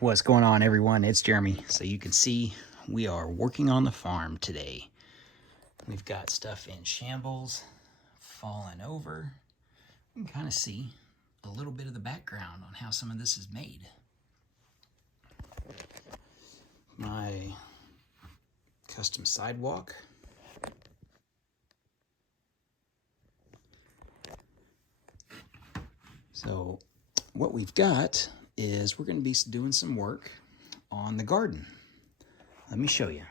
What's going on, everyone? It's Jeremy. So you can see we are working on the farm today. We've got stuff in shambles, fallen over. You can kind of see a little bit of the background on how some of this is made. My custom sidewalk. So what we've got is we're going to be doing some work on the garden. Let me show you.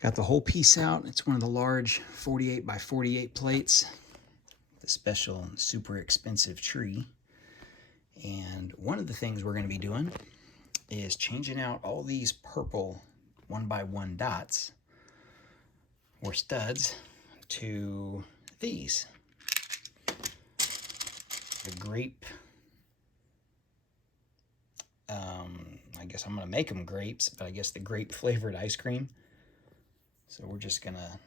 Got the whole piece out. It's one of the large 48 by 48 plates. The special and super expensive tree. And one of the things we're going to be doing is changing out all these purple 1x1 dots or studs to these. The grape, I guess I'm going to make them grapes, but I guess the grape flavored ice cream. So we're just going to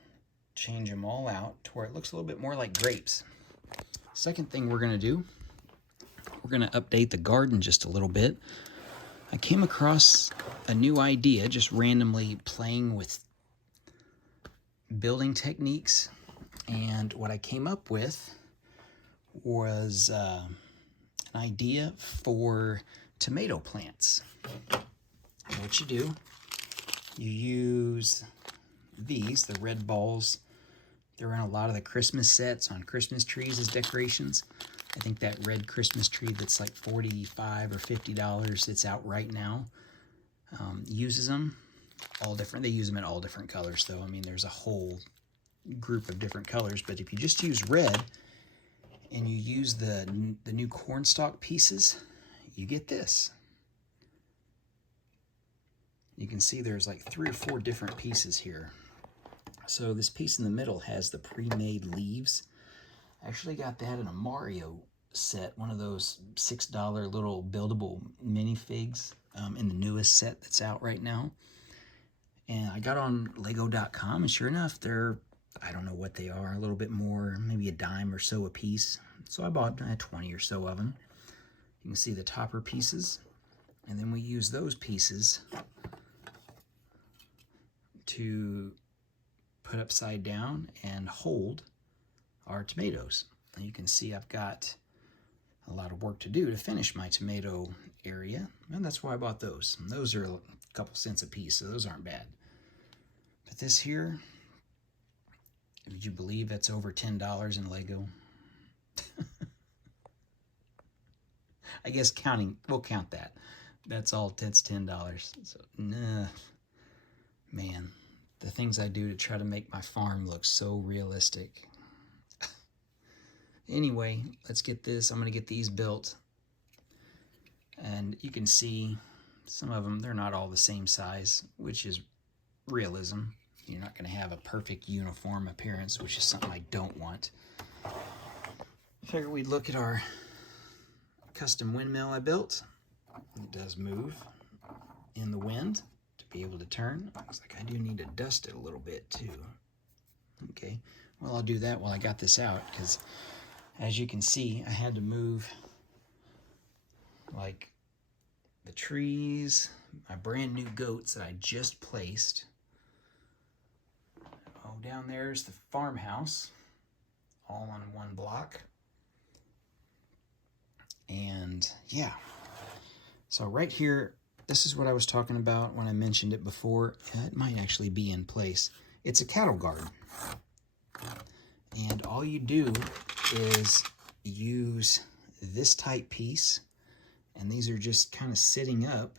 change them all out to where it looks a little bit more like grapes. Second thing we're going to do, we're going to update the garden just a little bit. I came across a new idea just randomly playing with building techniques, and what I came up with was an idea for tomato plants. And what you do, you use these, the red balls. They're in a lot of the Christmas sets on Christmas trees as decorations. I think that red Christmas tree that's like $45 or $50 that's out right now uses them. All different. They use them in all different colors, though. I mean, there's a whole group of different colors. But if you just use red and you use the new cornstalk pieces, you get this. You can see there's like 3 or 4 different pieces here. So this piece in the middle has the pre-made leaves. I actually got that in a Mario set, one of those $6 little buildable minifigs in the newest set that's out right now. And I got on Lego.com, and sure enough, they're, I don't know what they are, a little bit more, maybe a dime or so a piece. So I bought 20 or so of them. You can see the topper pieces, and then we use those pieces to put upside down and hold our tomatoes. And you can see I've got a lot of work to do to finish my tomato area, and that's why I bought those. And those are a couple cents a piece, so those aren't bad. But this here, would you believe that's over $10 in Lego? I guess counting, we'll count that. That's all, that's $10. So, nah, man, the things I do to try to make my farm look so realistic. Anyway, let's get this. I'm going to get these built. And you can see some of them, they're not all the same size, which is realism. You're not going to have a perfect uniform appearance, which is something I don't want. I figured we'd look at our custom windmill I built. It does move in the wind to be able to turn. Looks like I do need to dust it a little bit too. Okay, well, I'll do that while I got this out, because as you can see, I had to move like the trees, my brand new goats that I just placed. Oh, down there's the farmhouse, all on one block. And yeah, so right here, this is what I was talking about when I mentioned it before. It might actually be in place. It's a cattle garden. And all you do is use this type piece, and these are just kind of sitting up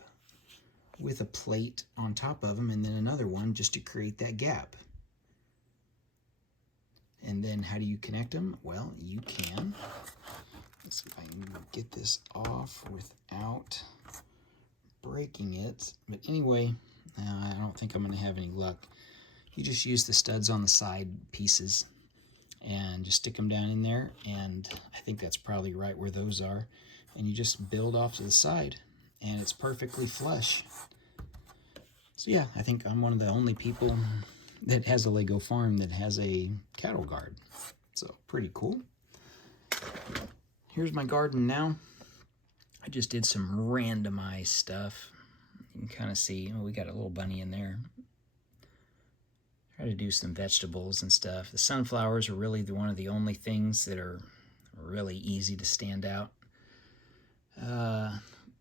with a plate on top of them, and then another one just to create that gap. And then how do you connect them? Well, you can. Let's see if I can get this off without breaking it. But anyway, I don't think I'm going to have any luck. You just use the studs on the side pieces and just stick them down in there, and I think that's probably right where those are. And you just build off to the side, and it's perfectly flush. So yeah, I think I'm one of the only people that has a Lego farm that has a cattle guard. So pretty cool. Here's my garden now. I just did some randomized stuff. You can kind of see, oh, we got a little bunny in there. Try to do some vegetables and stuff. The sunflowers are really one of the only things that are really easy to stand out.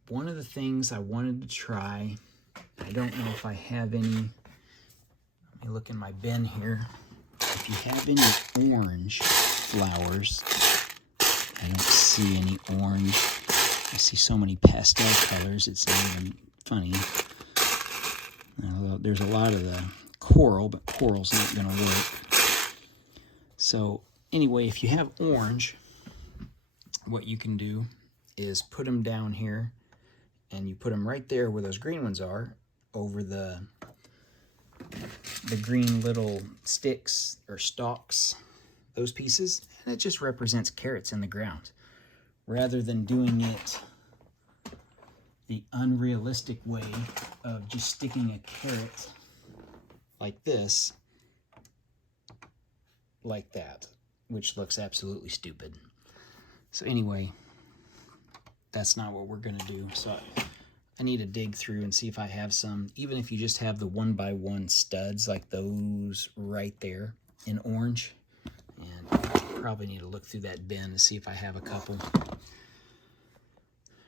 One of the things I wanted to try, I don't know if I have any, let me look in my bin here. If you have any orange flowers, I don't see any orange. I see so many pastel colors, it's not even funny. There's a lot of the coral, but coral's not going to work. So anyway, if you have orange, what you can do is put them down here, and you put them right there where those green ones are, over the green little sticks or stalks, those pieces, and it just represents carrots in the ground. Rather than doing it the unrealistic way of just sticking a carrot like this, like that, which looks absolutely stupid. So anyway, that's not what we're gonna do. So I need to dig through and see if I have some, even if you just have the 1x1 studs like those right there in orange. And I probably need to look through that bin to see if I have a couple.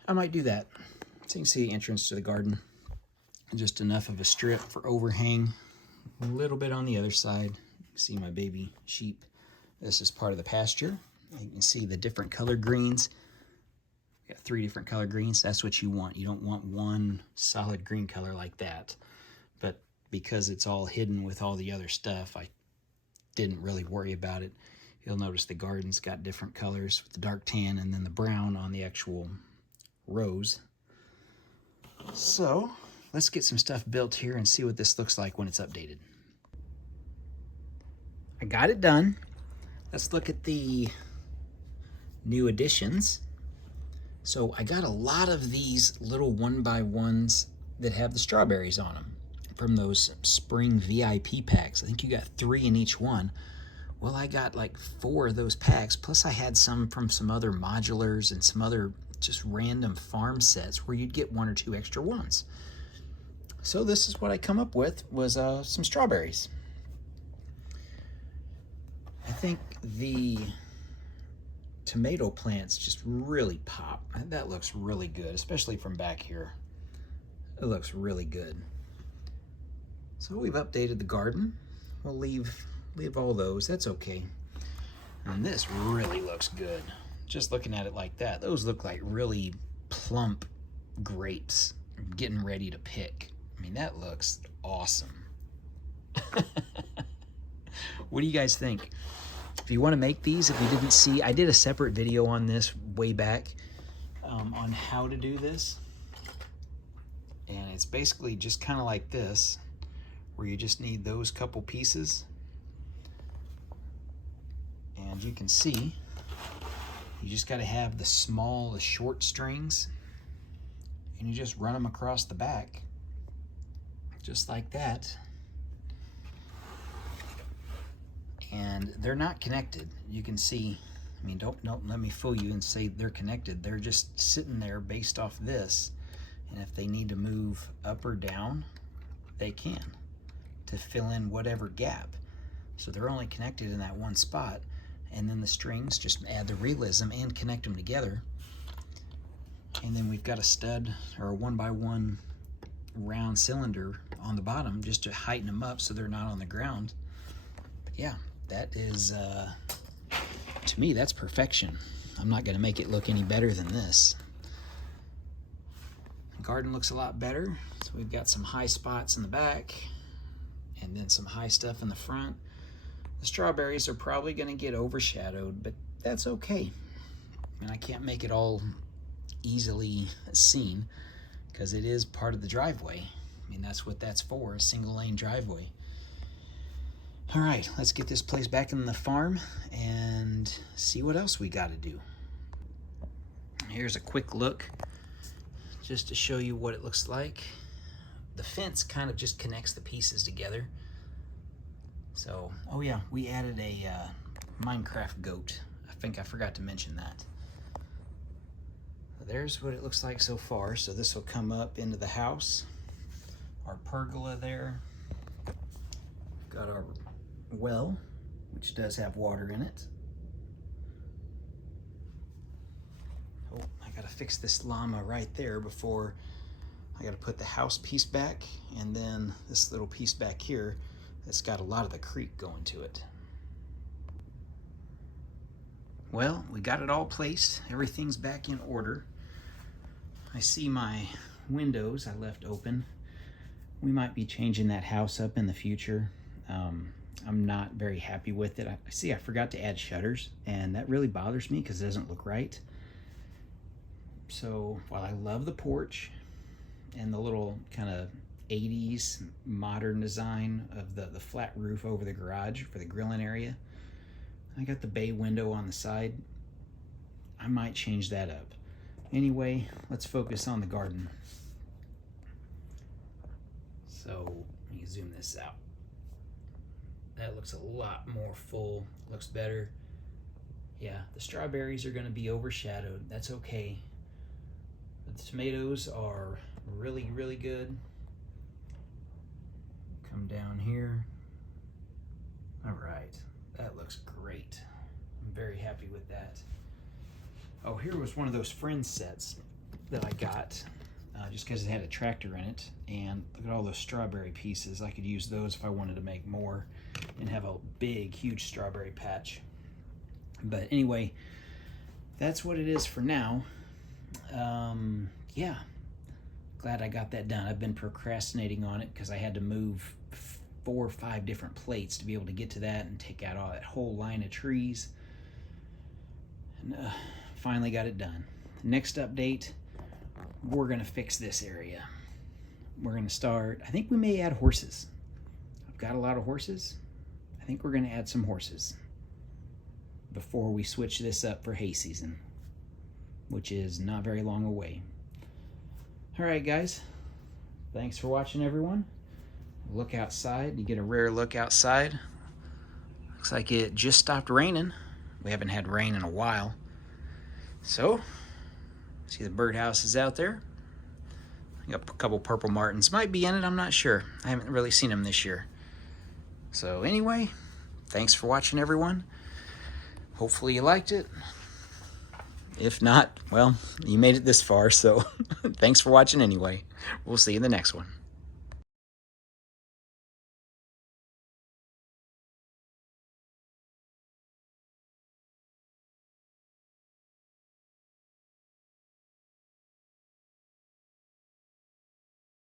I might do that. So you can see the entrance to the garden. Just enough of a strip for overhang. A little bit on the other side. You can see my baby sheep. This is part of the pasture. You can see the different color greens. We got 3 different color greens. That's what you want. You don't want one solid green color like that. But because it's all hidden with all the other stuff, I didn't really worry about it. You'll notice the garden's got different colors with the dark tan and then the brown on the actual rows. So let's get some stuff built here and see what this looks like when it's updated. I got it done. Let's look at the new additions. So I got a lot of these little 1x1s that have the strawberries on them from those spring VIP packs. I think you got 3 in each one. Well, I got like 4 of those packs, plus I had some from some other modulars and some other just random farm sets where you'd get 1 or 2 extra ones. So this is what I come up with, was some strawberries. I think the tomato plants just really pop. That looks really good, especially from back here. It looks really good. So we've updated the garden. We'll leave all those, that's okay. And this really looks good. Just looking at it like that, those look like really plump grapes getting ready to pick. I mean, that looks awesome. What do you guys think? If you want to make these, if you didn't see, I did a separate video on this way back on how to do this. And it's basically just kind of like this, where you just need those couple pieces. And you can see, you just got to have the short strings, and you just run them across the back, just like that. And they're not connected. You can see, I mean, don't let me fool you and say they're connected. They're just sitting there based off this. And if they need to move up or down, they can, to fill in whatever gap. So they're only connected in that one spot. And then the strings, just add the realism and connect them together. And then we've got a stud or a 1x1 round cylinder on the bottom just to heighten them up so they're not on the ground. But yeah, that is, to me, that's perfection. I'm not going to make it look any better than this. The garden looks a lot better. So we've got some high spots in the back and then some high stuff in the front. The strawberries are probably going to get overshadowed, but that's okay. And I can't make it all easily seen because it is part of the driveway. I mean, that's what that's for, a single lane driveway. All right, let's get this place back in the farm and see what else we got to do. Here's a quick look just to show you what it looks like. The fence kind of just connects the pieces together. So, oh yeah, we added a Minecraft goat. I think I forgot to mention that. There's what it looks like so far. So this will come up into the house. Our pergola there. Got our well, which does have water in it. Oh, I gotta fix this llama right there before I gotta put the house piece back, and then this little piece back here that's got a lot of the creek going to it. Well, we got it all placed. Everything's back in order. I see my windows I left open. We might be changing that house up in the future. I'm not very happy with it. I forgot to add shutters, and that really bothers me because it doesn't look right. So while I love the porch and the little kind of 80s modern design of the flat roof over the garage for the grilling area, I got the bay window on the side. I might change that up. Anyway, let's focus on the garden. So let me zoom this out. That looks a lot more full, looks better. Yeah, the strawberries are gonna be overshadowed. That's okay. The tomatoes are really, really good. Come down here. All right, that looks great. I'm very happy with that. Oh, here was one of those friend sets that I got just because it had a tractor in it. And look at all those strawberry pieces. I could use those if I wanted to make more and have a big, huge strawberry patch. But anyway, that's what it is for now. Yeah, glad I got that done. I've been procrastinating on it because I had to move 4 or 5 different plates to be able to get to that and take out all that whole line of trees. And finally got it done. Next update, we're gonna fix this area. We're gonna start, I think we may add horses. I've got a lot of horses. I think we're gonna add some horses before we switch this up for hay season, which is not very long away. All right, guys, thanks for watching, everyone. Look outside, you get a rare look outside. Looks like it just stopped raining. We haven't had rain in a while. So, see the birdhouses out there. I got a couple purple martins, might be in it, I'm not sure. I haven't really seen them this year. So anyway, thanks for watching, everyone. Hopefully you liked it. If not, well, you made it this far, so thanks for watching anyway. We'll see you in the next one.